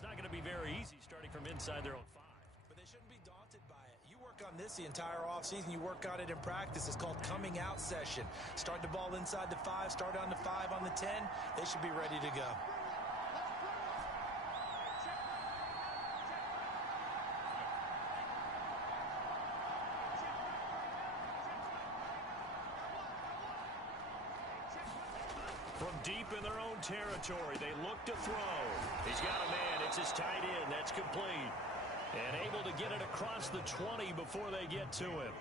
It's not going to be very easy starting from inside their own 5. But they shouldn't be daunted by it. You work on this the entire offseason. You work on it in practice. It's called coming out session. Start the ball inside the 5, start on the 5, on the 10. They should be ready to go. From deep in their own territory, they look to throw. He's got a man. It's his tight end. That's complete. And able to get it across the 20 before they get to him.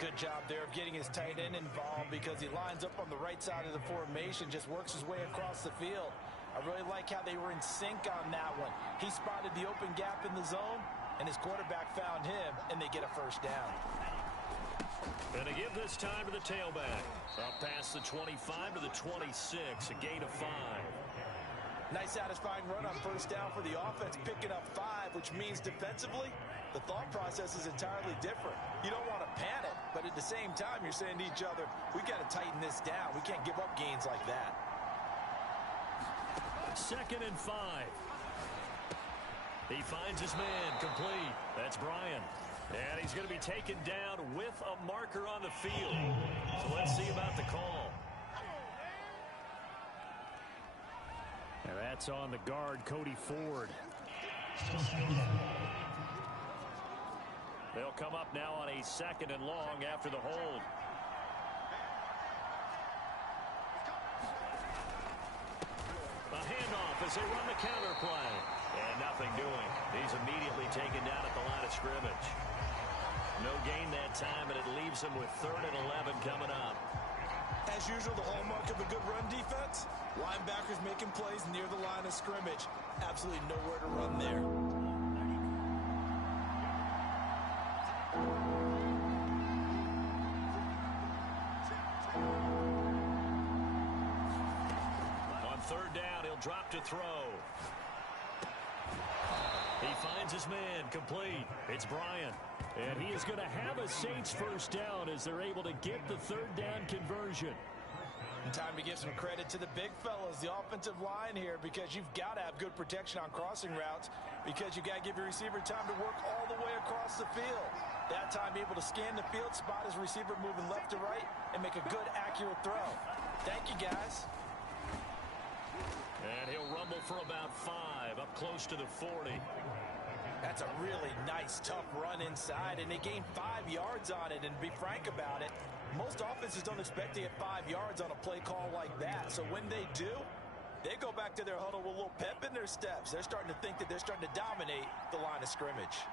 Good job there of getting his tight end involved because he lines up on the right side of the formation, just works his way across the field. I really like how they were in sync on that one. He spotted the open gap in the zone, and his quarterback found him, and they get a first down. And to give this time to the tailback. Up past the 25 to the 26, a gain of 5. Nice satisfying run on first down for the offense, picking up 5, which means defensively, the thought process is entirely different. You don't want to panic, but at the same time, you're saying to each other, we got to tighten this down. We can't give up gains like that. 2nd and 5. He finds his man, complete. That's Bryant. And he's going to be taken down with a marker on the field. So let's see about the call. And that's on the guard, Cody Ford. They'll come up now on a 2nd and long after the hold. A handoff as they run the counter play. And nothing doing. He's immediately taken down at the line of scrimmage. No gain that time, and it leaves him with 3rd and 11 coming up. As usual, the hallmark of a good run defense, linebackers making plays near the line of scrimmage. Absolutely nowhere to run there. On 3rd down, he'll drop to throw. He finds his man, complete. It's Bryant. And he is going to have a Saints first down as they're able to get the 3rd down conversion. And time to give some credit to the big fellas, the offensive line here, because you've got to have good protection on crossing routes because you've got to give your receiver time to work all the way across the field. That time able to scan the field, spot his receiver moving left to right, and make a good, accurate throw. Thank you, guys. And he'll rumble for about 5, up close to the 40. That's a really nice, tough run inside, and they gained 5 yards on it. And to be frank about it, most offenses don't expect to get 5 yards on a play call like that. So when they do, they go back to their huddle with a little pep in their steps. They're starting to think that they're starting to dominate the line of scrimmage.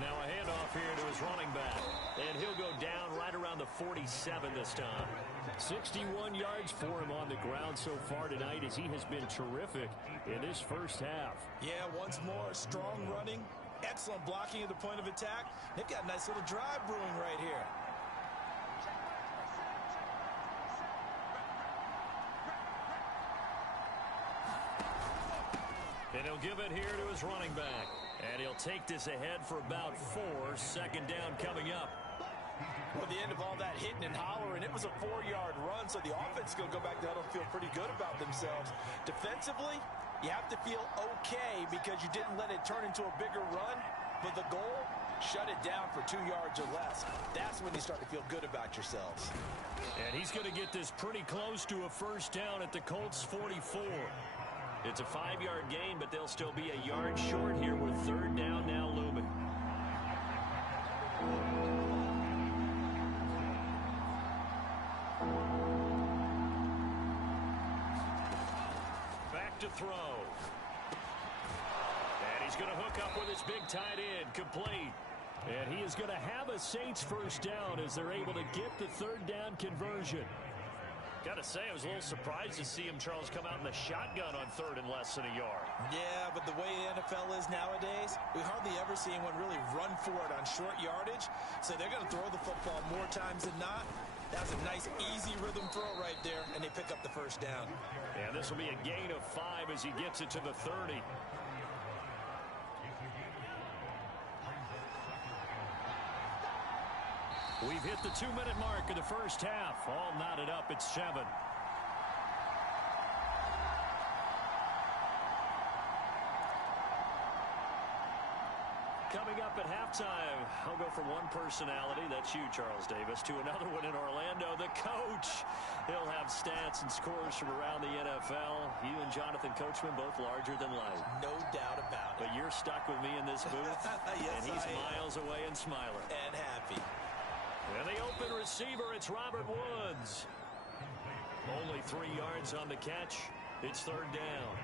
Now a handoff here to his running back. And he'll go down right around the 47 this time. 61 yards for him on the ground so far tonight as he has been terrific in this first half. Yeah, once more, strong running, excellent blocking at the point of attack. They've got a nice little drive brewing right here. And he'll give it here to his running back. And he'll take this ahead for about 4. 2nd down coming up. Well, at the end of all that hitting and hollering, it was a 4-yard run, so the offense is going to go back to huddle and feel pretty good about themselves. Defensively, you have to feel okay because you didn't let it turn into a bigger run, but the goal, shut it down for 2 yards or less. That's when you start to feel good about yourselves. And he's going to get this pretty close to a first down at the Colts 44. It's a 5-yard gain, but they'll still be a yard short here with 3rd down now looming. Back to throw. And he's going to hook up with his big tight end, complete. And he is going to have a Saints first down as they're able to get the 3rd down conversion. Got to say, I was a little surprised to see him, Charles, come out in the shotgun on 3rd and less than a yard. Yeah, but the way the NFL is nowadays, we hardly ever see anyone really run for it on short yardage. So they're going to throw the football more times than not. That's a nice, easy rhythm throw right there, and they pick up the first down. And this will be a gain of 5 as he gets it to the 30. We've hit the 2-minute mark of the first half. All knotted up at 7. Coming up at halftime, I'll go from one personality, that's you, Charles Davis, to another one in Orlando, the coach. He'll have stats and scores from around the NFL. You and Jonathan Coachman both larger than life. No doubt about it. But you're stuck with me in this booth, yes, and he's miles away and smiling. And happy. And the open receiver, it's Robert Woods. Only 3 yards on the catch. It's third down.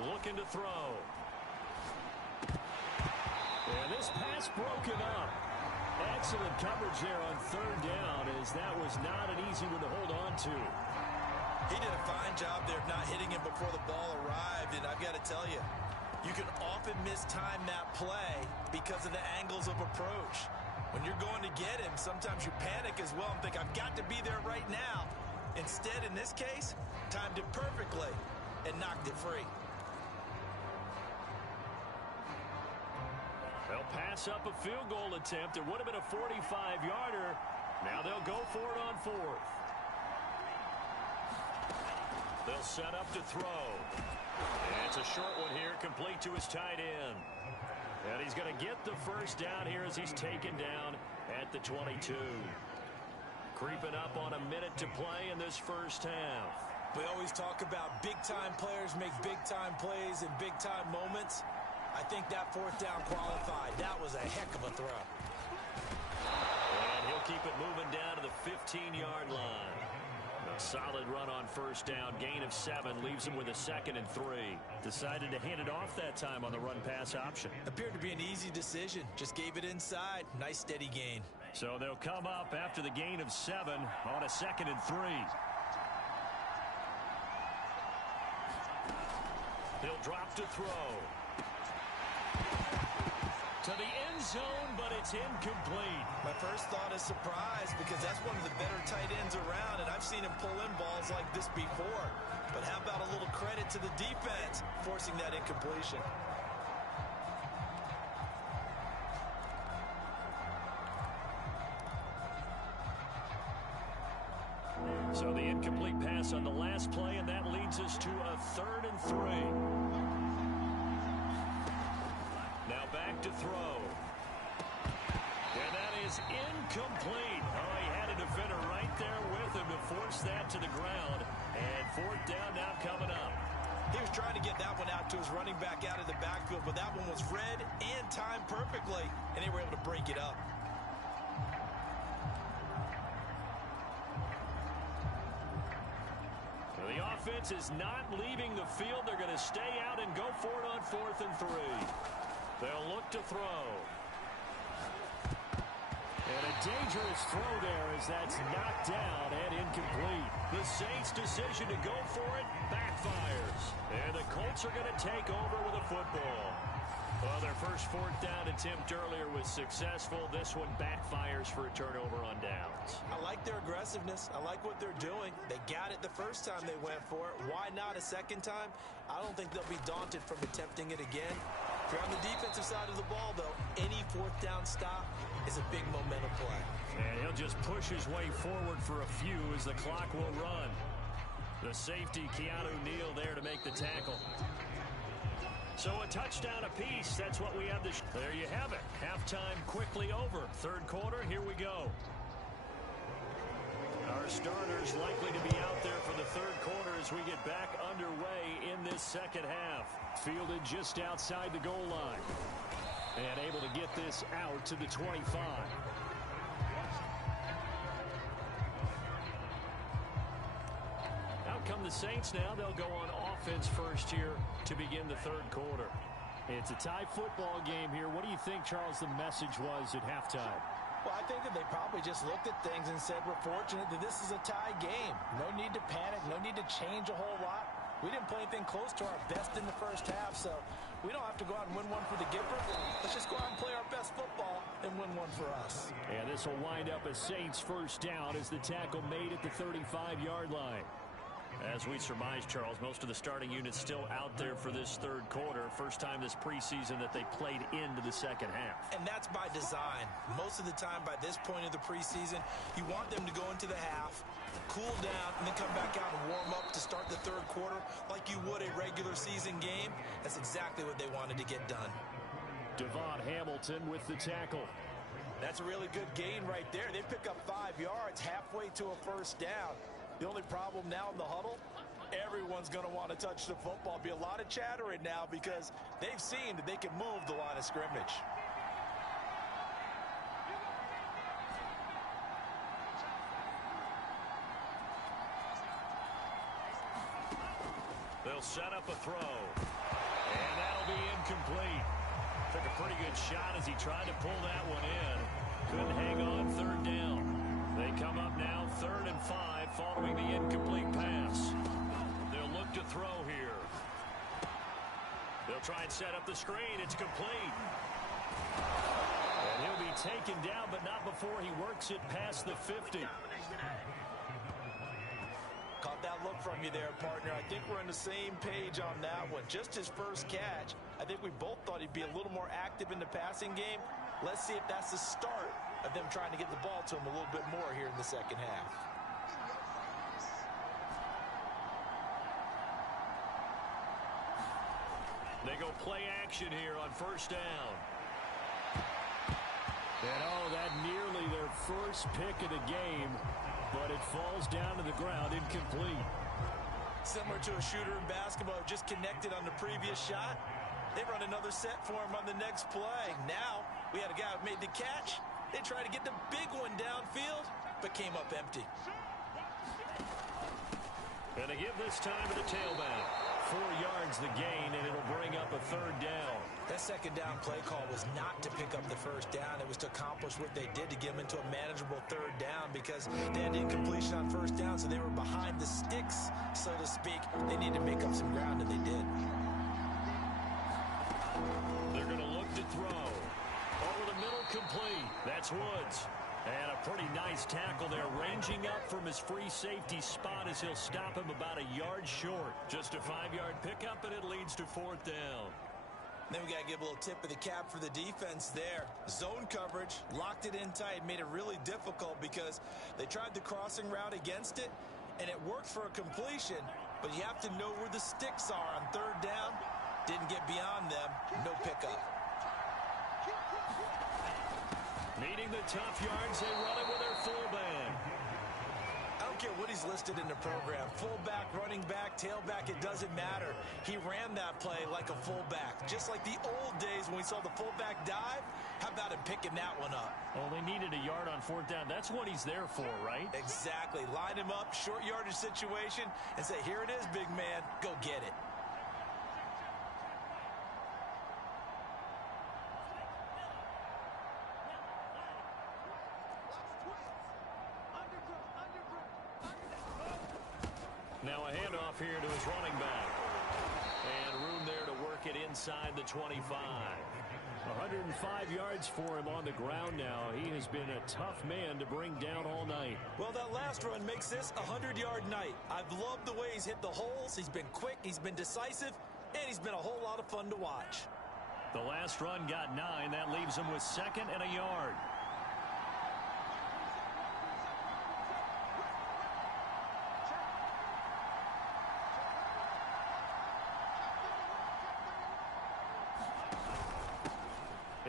Looking to throw. And this pass broken up. Excellent coverage there on third down, as that was not an easy one to hold on to. He did a fine job there of not hitting him before the ball arrived, and I've got to tell you, you can often mistime that play because of the angles of approach. When you're going to get him, sometimes you panic as well and think, I've got to be there right now. Instead, in this case, timed it perfectly and knocked it free. They'll pass up a field goal attempt. It would have been a 45-yarder. Now they'll go for it on fourth. They'll set up to throw. And it's a short one here, complete to his tight end. And he's going to get the first down here as he's taken down at the 22. Creeping up on a minute to play in this first half. We always talk about big-time players make big-time plays in big-time moments. I think that fourth down qualified. That was a heck of a throw. And he'll keep it moving down to the 15-yard line. A solid run on first down. Gain of 7 leaves him with a 2nd and 3. Decided to hand it off that time on the run-pass option. Appeared to be an easy decision. Just gave it inside. Nice steady gain. So they'll come up after the gain of 7 on a 2nd and 3. He'll drop to throw. To the end zone, but it's incomplete. My first thought is surprise, because that's one of the better tight ends around, and I've seen him pull in balls like this before. But how about a little credit to the defense forcing that incompletion? So the incomplete pass on the last play, and that leads us to a 3rd and 3. Now back to throw. And that is incomplete. Oh, he had a defender right there with him to force that to the ground. And fourth down now coming up. He was trying to get that one out to his running back out of the backfield, but that one was read and timed perfectly, and they were able to break it up. The offense is not leaving the field. They're going to stay out and go for it on 4th and 3. They'll look to throw. And a dangerous throw there as that's knocked down and incomplete. The Saints' decision to go for it backfires. And the Colts are going to take over with a football. Well, their first 4th down attempt earlier was successful. This one backfires for a turnover on downs. I like their aggressiveness. I like what they're doing. They got it the first time they went for it. Why not a second time? I don't think they'll be daunted from attempting it again. If you're on the defensive side of the ball, though, any 4th down stop is a big momentum play. And he'll just push his way forward for a few as the clock will run. The safety, Keanu Neal, there to make the tackle. So a touchdown apiece. That's what we have. There you have it. Halftime quickly over. Third quarter, here we go. Our starters likely to be out there for the third quarter as we get back underway in this second half. Fielded just outside the goal line. And able to get this out to the 25. Out come the Saints now. They'll go on offense first here to begin the third quarter. It's a tie football game here. What do you think, Charles, the message was at halftime? Well, I think that they probably just looked at things and said, we're fortunate that this is a tie game. No need to panic. No need to change a whole lot. We didn't play anything close to our best in the first half, so We don't have to go out and win one for the Gipper. Let's just go out and play our best football and win one for us. And this will wind up a Saints first down as the tackle made at the 35-yard line. As we surmise, Charles, most of the starting units still out there for this third quarter. First time this preseason that they played into the second half. And that's by design. Most of the time by this point of the preseason, you want them to go into the half, cool down, and then come back out and warm up to start the third quarter like you would a regular season game. That's exactly what they wanted to get done. Devon Hamilton with the tackle. That's a really good gain right there. They pick up 5 yards halfway to a first down. The only problem now in the huddle, everyone's going to want to touch the football. Be a lot of chattering now because they've seen that they can move the line of scrimmage. They'll set up a throw. And that'll be incomplete. Took a pretty good shot as he tried to pull that one in. Couldn't hang on third down. They come up now 3rd and 5 following the incomplete pass. They'll look to throw here. They'll try and set up the screen. It's complete. And he'll be taken down, but not before he works it past the 50. Caught that look from you there, partner. I think we're on the same page on that one. Just his first catch. I think we both thought he'd be a little more active in the passing game. Let's see if that's the start of them trying to get the ball to him a little bit more here in the second half. They go play action here on first down. And that nearly their first pick of the game, but it falls down to the ground incomplete. Similar to a shooter in basketball, just connected on the previous shot. They run another set for him on the next play. Now, we had a guy who made the catch. They tried to get the big one downfield, but came up empty. And they give this time to the tailback. 4 yards the gain, and it'll bring up a third down. That second down play call was not to pick up the first down. It was to accomplish what they did to get them into a manageable third down because they had incompletion on first down, so they were behind the sticks, so to speak. They needed to make up some ground, and they did. They're going to look to throw. Over the middle, complete. That's Woods. And a pretty nice tackle there, ranging up from his free safety spot as he'll stop him about a yard short. Just a 5-yard pickup, and it leads to 4th down. Then we got to give a little tip of the cap for the defense there. Zone coverage, locked it in tight, made it really difficult because they tried the crossing route against it, and it worked for a completion, but you have to know where the sticks are on third down. Didn't get beyond them, no pickup. Needing the tough yards, they run it with their fullback. I don't care what he's listed in the program. Fullback, running back, tailback, it doesn't matter. He ran that play like a fullback. Just like the old days when we saw the fullback dive. How about him picking that one up? Well, they needed a yard on 4th down. That's what he's there for, right? Exactly. Line him up, short yardage situation, and say, here it is, big man. Go get it. Now a handoff here to his running back. And room there to work it inside the 25. 105 yards for him on the ground now. He has been a tough man to bring down all night. Well, that last run makes this a 100-yard night. I've loved the way he's hit the holes. He's been quick, he's been decisive, and he's been a whole lot of fun to watch. The last run got 9. That leaves him with 2nd and a yard.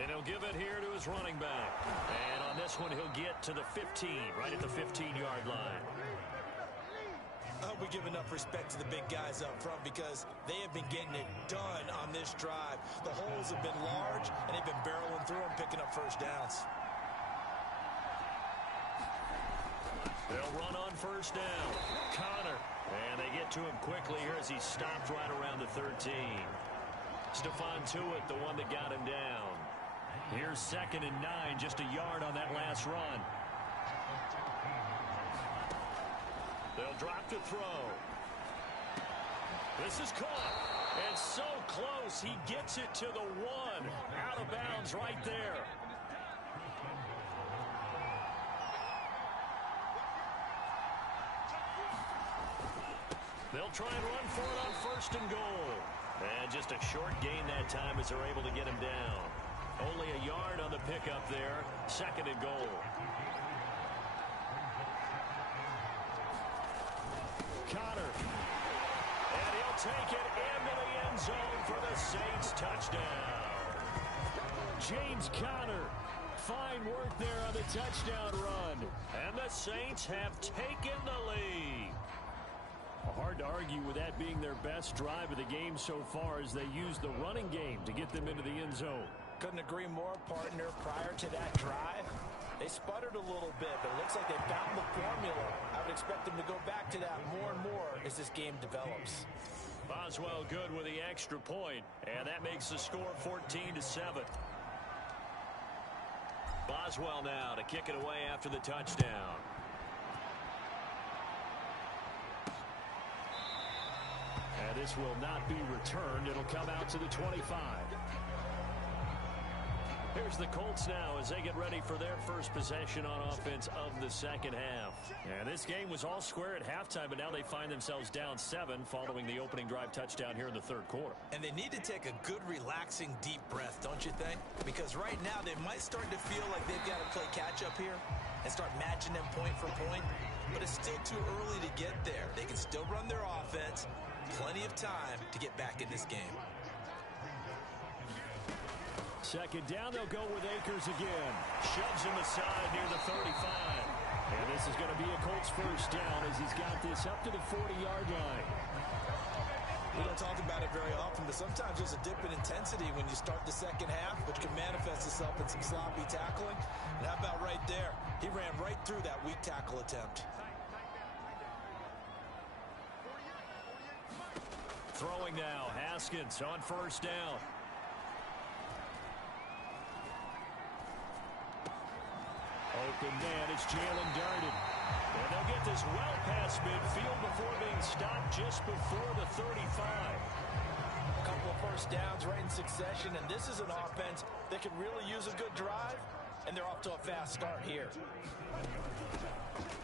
And he'll give it here to his running back. And on this one, he'll get to the 15, right at the 15-yard line. I hope we give enough respect to the big guys up front because they have been getting it done on this drive. The holes have been large, and they've been barreling through them, picking up first downs. They'll run on first down. Connor. And they get to him quickly here as he stopped right around the 13. Stephon Tuitt, the one that got him down. Here's 2nd and 9, just a yard on that last run. They'll drop to throw. This is caught. And so close, he gets it to the 1. Out of bounds right there. They'll try and run for it on 1st and goal. And just a short gain that time as they're able to get him down. Only a yard on the pickup there. 2nd and goal. Connor. And he'll take it into the end zone for the Saints touchdown. James Conner. Fine work there on the touchdown run. And the Saints have taken the lead. Hard to argue with that being their best drive of the game so far as they use the running game to get them into the end zone. Couldn't agree more, partner. Prior to that drive, they sputtered a little bit, but it looks like they found the formula. I would expect them to go back to that more and more as this game develops. Boswell good with the extra point, and that makes the score 14-7. Boswell now to kick it away after the touchdown. And this will not be returned. It'll come out to the 25. Here's the Colts now as they get ready for their first possession on offense of the second half. And this game was all square at halftime, but now they find themselves down 7 following the opening drive touchdown here in the 3rd quarter. And they need to take a good, relaxing, deep breath, don't you think? Because right now they might start to feel like they've got to play catch-up here and start matching them point for point. But it's still too early to get there. They can still run their offense. Plenty of time to get back in this game. 2nd down, they'll go with Akers again. Shoves him aside near the 35. And this is going to be a Colts 1st down as he's got this up to the 40-yard line. We don't talk about it very often, but sometimes there's a dip in intensity when you start the second half, which can manifest itself in some sloppy tackling. And how about right there? He ran right through that weak tackle attempt. Throwing now, Haskins on 1st down. Open man, it's Jalen Darden. And they'll get this well past midfield before being stopped just before the 35. A couple of 1st downs right in succession, and this is an offense that can really use a good drive, and they're off to a fast start here.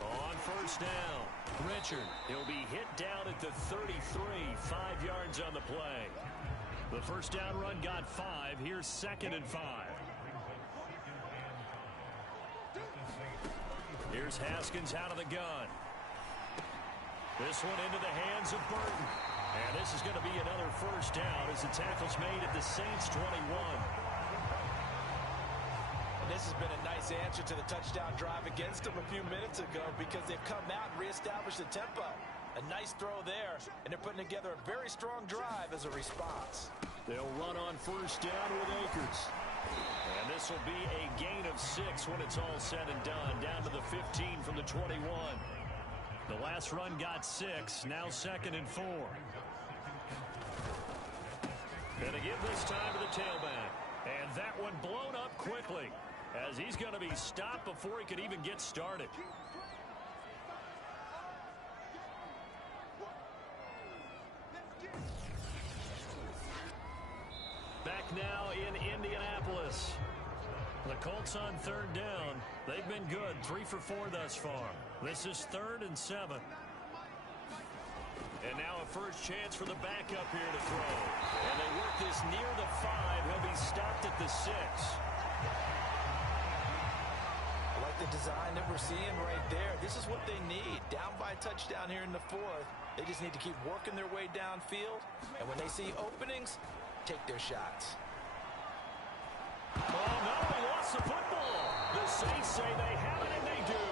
On 1st down, Richard. He'll be hit down at the 33, 5 yards on the play. The 1st down run got 5. Here's 2nd and 5. Here's Haskins out of the gun. This one into the hands of Burton. And this is going to be another 1st down as the tackle's made at the Saints 21. And this has been a nice answer to the touchdown drive against them a few minutes ago because they've come out and reestablished the tempo. A nice throw there, and they're putting together a very strong drive as a response. They'll run on 1st down with Akers. And this will be a gain of 6 when it's all said and done. Down to the 15 from the 21. The last run got 6. Now 2nd and 4. Gonna give this time to the tailback. And that one blown up quickly as he's going to be stopped before he could even get started. Back now in Indianapolis. The Colts on 3rd down. They've been good. 3 for 4 thus far. This is 3rd and 7. And now a first chance for the backup here to throw. And they work this near the 5. He'll be stopped at the 6. I like the design that we're seeing right there. This is what they need. Down by a touchdown here in the 4th. They just need to keep working their way downfield. And when they see openings, take their shots. Oh, no, they lost the football. The Saints say they have it, and they do.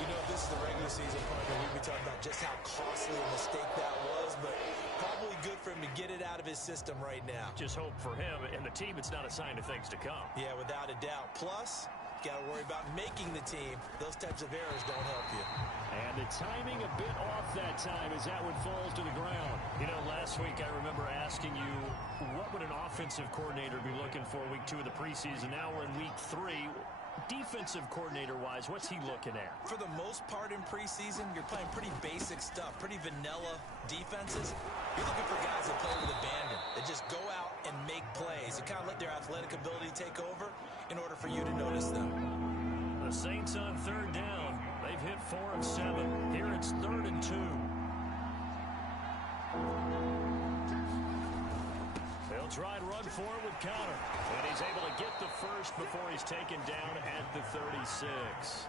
You know, this is the regular season partner. We've been talking about just how costly a mistake that was, but probably good for him to get it out of his system right now. Just hope for him and the team it's not a sign of things to come. Yeah, without a doubt. Plus, got to worry about making the team. Those types of errors don't help you. And the timing a bit off that time as that one falls to the ground. You know, last week I remember asking you, what would an offensive coordinator be looking for week 2 of the preseason? Now we're in week 3. Defensive coordinator-wise, what's he looking at? For the most part in preseason, you're playing pretty basic stuff, pretty vanilla defenses. You're looking for guys that play with abandon, that just go out and make plays and kind of let their athletic ability take over in order for you to notice them. The Saints on third down. They've hit 4 of 7. Here it's 3rd and 2. They'll try and run forward with Connor. And he's able to get the first before he's taken down at the 36.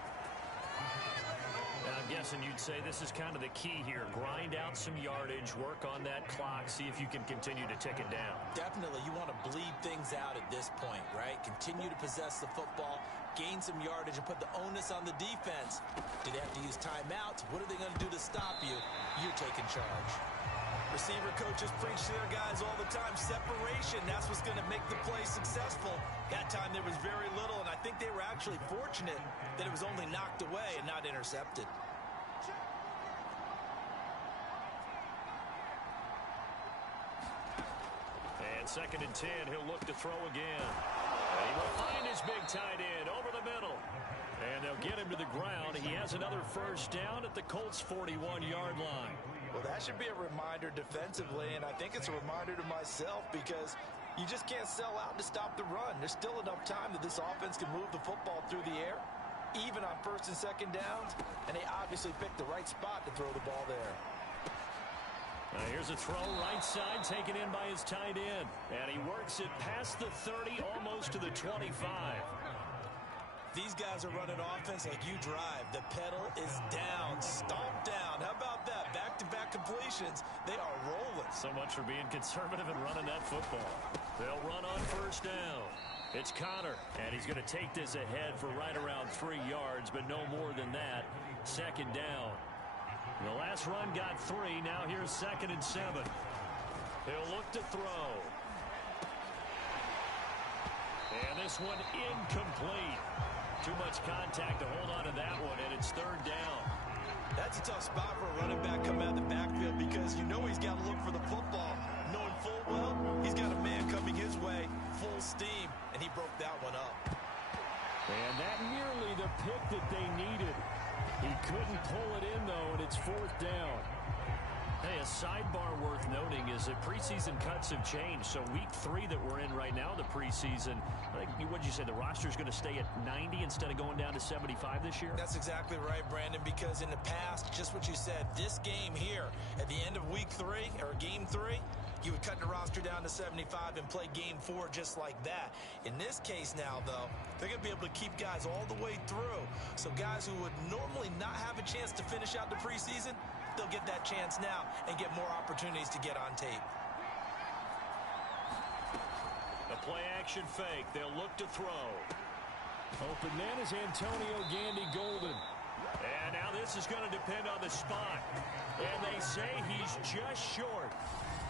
Now, I'm guessing you'd say this is kind of the key here. Grind out some yardage, work on that clock, see if you can continue to tick it down. Definitely. You want to bleed things out at this point, right? Continue to possess the football, gain some yardage, and put the onus on the defense. Do they have to use timeouts? What are they going to do to stop you? You're taking charge. Receiver coaches preach to their guys all the time. Separation, that's what's going to make the play successful. That time there was very little, and I think they were actually fortunate that it was only knocked away and not intercepted. And 2nd and 10, he'll look to throw again. And he will find his big tight end over the middle. And they'll get him to the ground. He has another first down at the Colts' 41-yard line. Well, that should be a reminder defensively, and I think it's a reminder to myself because you just can't sell out to stop the run. There's still enough time that this offense can move the football through the air, even on 1st and 2nd downs, and they obviously picked the right spot to throw the ball there. Now here's a throw right side taken in by his tight end, and he works it past the 30, almost to the 25. These guys are running offense like you drive. The pedal is down, stomp down. How about that? Back-to-back completions. They are rolling. So much for being conservative and running that football. They'll run on 1st down. It's Connor, and he's going to take this ahead for right around 3 yards, but no more than that. 2nd down. The last run got 3. Now here's 2nd and 7. He'll look to throw. And this one incomplete. Too much contact to hold on to that one, and it's 3rd down. That's a tough spot for a running back coming out of the backfield because you know he's got to look for the football, knowing full well he's got a man coming his way, full steam, and he broke that one up. And that nearly the pick that they needed. He couldn't pull it in, though, and it's 4th down. Hey, a sidebar worth noting is that preseason cuts have changed. So week 3 that we're in right now, the preseason, I think, what did you say, the roster's going to stay at 90 instead of going down to 75 this year? That's exactly right, Brandon, because in the past, just what you said, this game here, at the end of week 3, or game 3, you would cut the roster down to 75 and play game 4 just like that. In this case now, though, they're going to be able to keep guys all the way through. So guys who would normally not have a chance to finish out the preseason, they'll get that chance now and get more opportunities to get on tape. A play-action fake. They'll look to throw. Open man is Antonio Gandy-Golden. And now this is going to depend on the spot. And they say he's just short.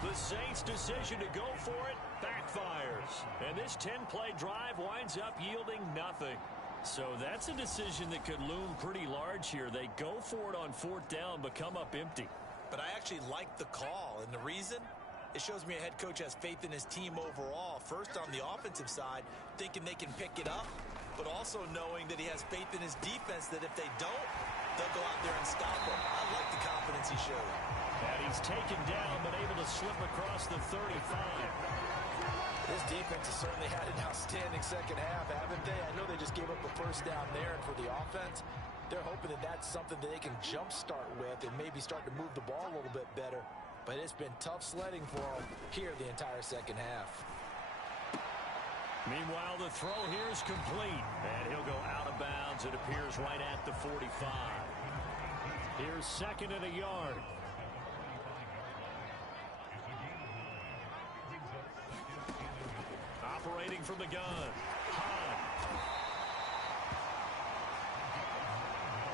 The Saints' decision to go for it backfires. And this 10-play drive winds up yielding nothing. So that's a decision that could loom pretty large here. They go for it on 4th down, but come up empty. But I actually like the call, and the reason? It shows me a head coach has faith in his team overall. First on the offensive side, thinking they can pick it up, but also knowing that he has faith in his defense that if they don't, they'll go out there and stop him. I like the confidence he showed. And he's taken down, but able to slip across the 35. This defense has certainly had an outstanding second half, haven't they? I know they just gave up a first down there, and for the offense, they're hoping that that's something that they can jumpstart with and maybe start to move the ball a little bit better. But it's been tough sledding for them here the entire second half. Meanwhile, the throw here is complete, and he'll go out of bounds. It appears right at the 45. Here's 2nd and a yard. Operating from the gun.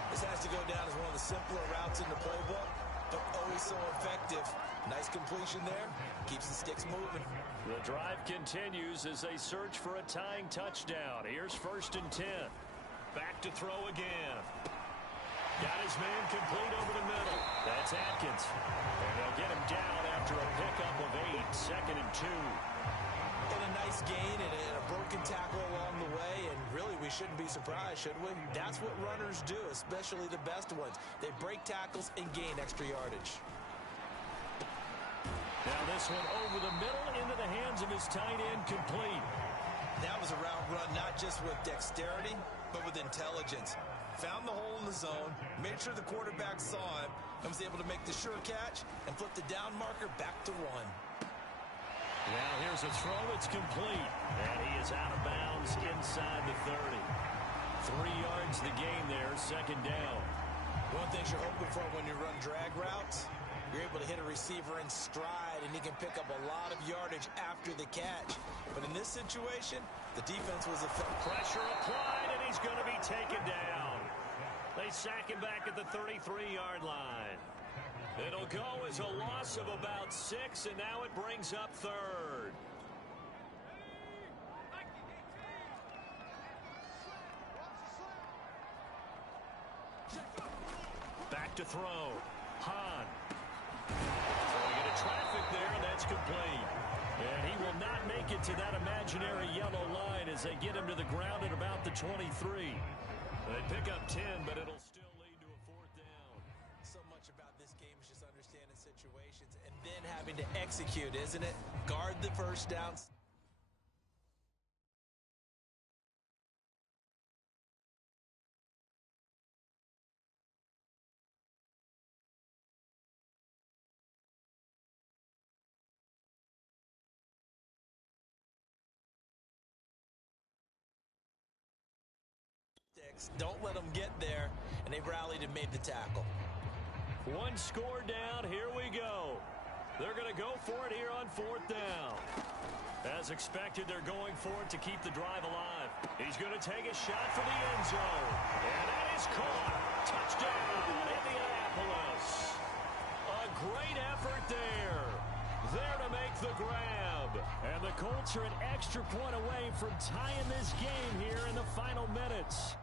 This has to go down as one of the simpler routes in the playbook, but always so effective. Nice completion there. Keeps the sticks moving. The drive continues as they search for a tying touchdown. Here's 1st and 10. Back to throw again. Got his man complete over the middle. That's Atkins. And they'll get him down after a pickup of 8. 2nd and 2. And a nice gain and a broken tackle along the way, and really we shouldn't be surprised, should we? That's what runners do, especially the best ones. They break tackles and gain extra yardage. Now this one over the middle into the hands of his tight end, complete. That was a route run not just with dexterity, but with intelligence. Found the hole in the zone, made sure the quarterback saw it, and was able to make the sure catch and flip the down marker back to 1. Now here's a throw. It's complete. And he is out of bounds inside the 30. 3 yards the gain there, second down. One thing you're hoping for when you run drag routes, you're able to hit a receiver in stride, and he can pick up a lot of yardage after the catch. But in this situation, the defense was effective. Pressure applied, and he's going to be taken down. They sack him back at the 33-yard line. It'll go as a loss of about 6, and now it brings up third. Back to throw. Hahn. Throwing into traffic there, and that's complete. And he will not make it to that imaginary yellow line as they get him to the ground at about the 23. They pick up 10, but it'll still lead to a 4th down. So much about this game is just understanding situations and then having to execute, isn't it? Guard the first down. Don't let them get there, and they rallied and made the tackle. 1 score down. Here we go. They're going to go for it here on 4th down. As expected, they're going for it to keep the drive alive. He's going to take a shot for the end zone. And that is caught. Touchdown, Indianapolis. A great effort there. There to make the grab. And the Colts are an extra point away from tying this game here in the final minutes.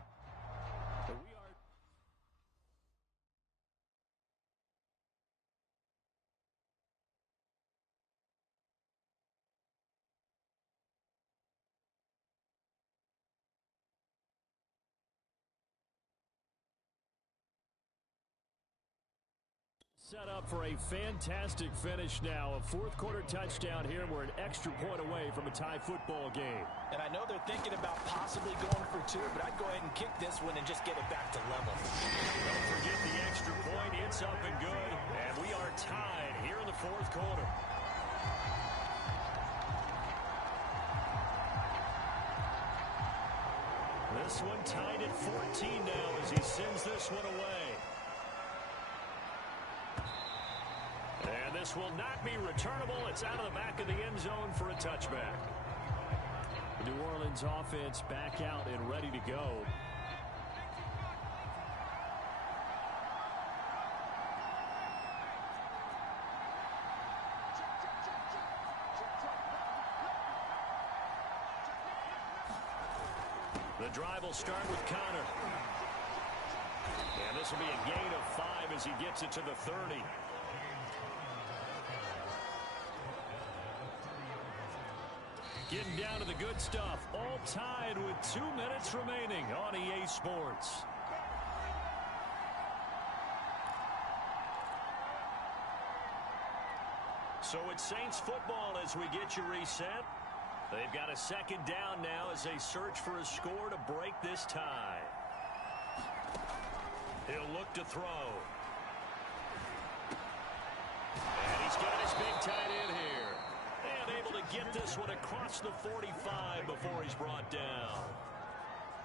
Set up for a fantastic finish now. A 4th quarter touchdown here. We're an extra point away from a tie football game. And I know they're thinking about possibly going for 2, but I'd go ahead and kick this one and just get it back to level. Don't forget the extra point. It's up and good. And we are tied here in the 4th quarter. This one tied at 14 now as he sends this one away. And this will not be returnable. It's out of the back of the end zone for a touchback. The New Orleans offense back out and ready to go. The drive will start with Connor. And this will be a gain of 5 as he gets it to the 30. Getting down to the good stuff. All tied with 2 minutes remaining on EA Sports. So it's Saints football as we get you reset. They've got a 2nd down now as they search for a score to break this tie. He'll look to throw. And he's got his big tight end here. And able to get this one across the 45 before he's brought down.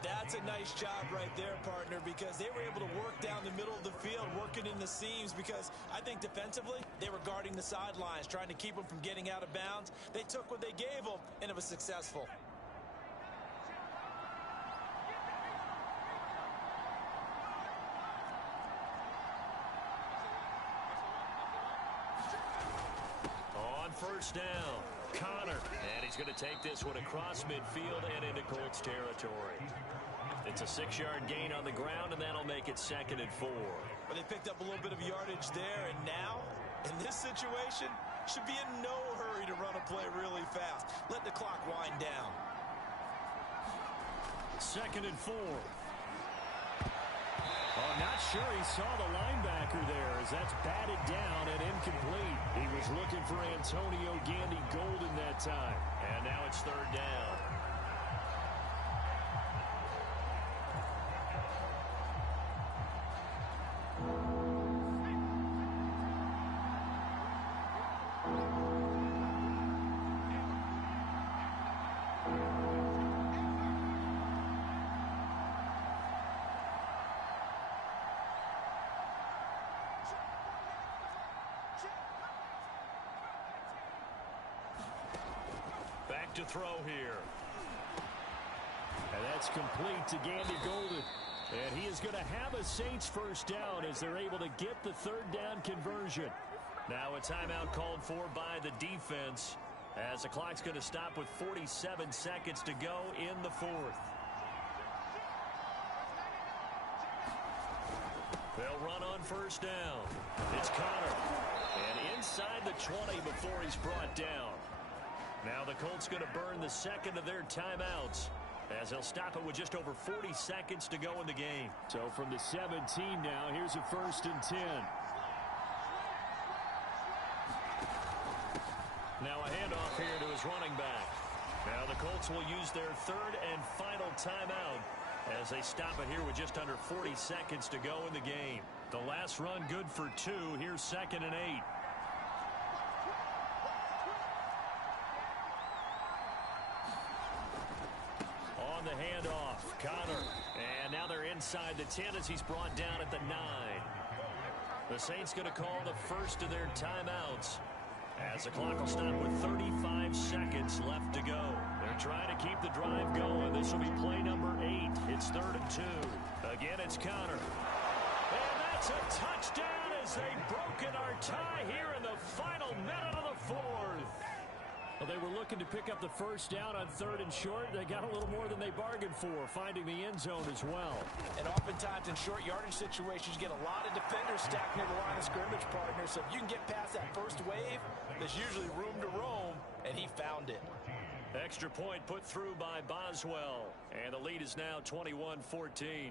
That's a nice job right there, partner, because they were able to work down the middle of the field, working in the seams, because I think defensively they were guarding the sidelines, trying to keep them from getting out of bounds. They took what they gave them, and it was successful. On 1st down, Connor. And he's going to take this one across midfield and into Colts territory. It's a 6-yard gain on the ground, and that'll make it 2nd and 4. Well, they picked up a little bit of yardage there, and now, in this situation, should be in no hurry to run a play really fast. Let the clock wind down. 2nd and 4. Oh, not sure he saw the linebacker there as that's batted down and incomplete. He was looking for Antonio Gandy-Golden that time. And now it's 3rd down. Back to throw here. And that's complete to Gandy-Golden. And he is going to have a Saints first down as they're able to get the 3rd down conversion. Now a timeout called for by the defense as the clock's going to stop with 47 seconds to go in the 4th. They'll run on first down. It's Connor. And inside the 20 before he's brought down. Now the Colts going to burn the 2nd of their timeouts as they'll stop it with just over 40 seconds to go in the game. So from the 17 now, here's a 1st and 10. Now a handoff here to his running back. Now the Colts will use their 3rd and final timeout as they stop it here with just under 40 seconds to go in the game. The last run good for 2. Here's 2nd and 8. On the handoff, Connor. And now they're inside the 10 as he's brought down at the 9. The Saints going to call the first of their timeouts as the clock will stop with 35 seconds left to go. They're trying to keep the drive going. This will be play number 8. It's 3rd and 2. Again, it's Connor. And that's a touchdown as they've broken our tie here in the final minute of the 4th. Well, they were looking to pick up the first down on 3rd and short. They got a little more than they bargained for, finding the end zone as well. And oftentimes in short yardage situations, you get a lot of defenders stacked near the line of scrimmage, partner. So if you can get past that first wave, there's usually room to roam, and he found it. Extra point put through by Boswell, and the lead is now 21-14.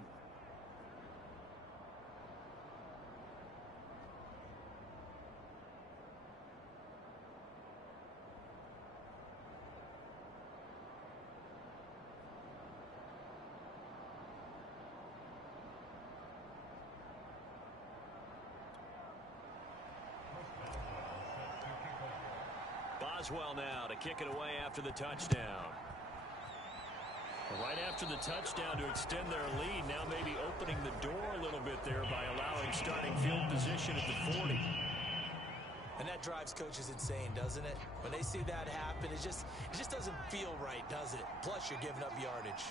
Boswell now to kick it away after the touchdown. Right after the touchdown to extend their lead, now maybe opening the door a little bit there by allowing starting field position at the 40. And that drives coaches insane, doesn't it? When they see that happen, it just doesn't feel right, does it? Plus, you're giving up yardage.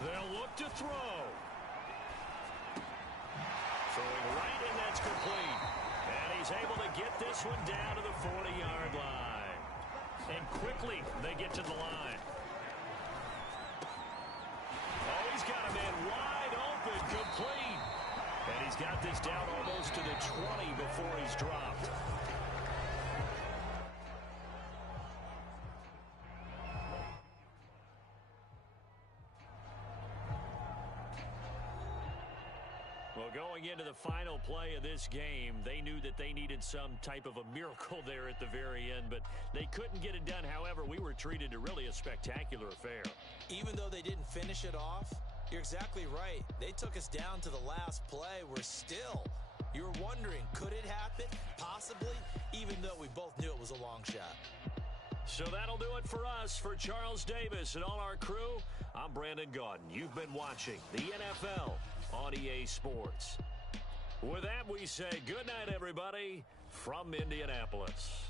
They'll look to throw. Throwing right, and that's complete. And he's able to get this one down to the 40-yard line. And quickly, they get to the line. Oh, he's got a man wide open, complete. And he's got this down almost to the 20 before he's dropped. Well, going into the final play of this game, they knew that they needed some type of a miracle there at the very end, but they couldn't get it done. However, we were treated to really a spectacular affair. Even though they didn't finish it off, you're exactly right. They took us down to the last play. You were wondering, could it happen? Possibly, even though we both knew it was a long shot. So that'll do it for us. For Charles Davis and all our crew, I'm Brandon Gaudin. You've been watching the NFL on EA Sports. With that, we say good night, everybody, from Indianapolis.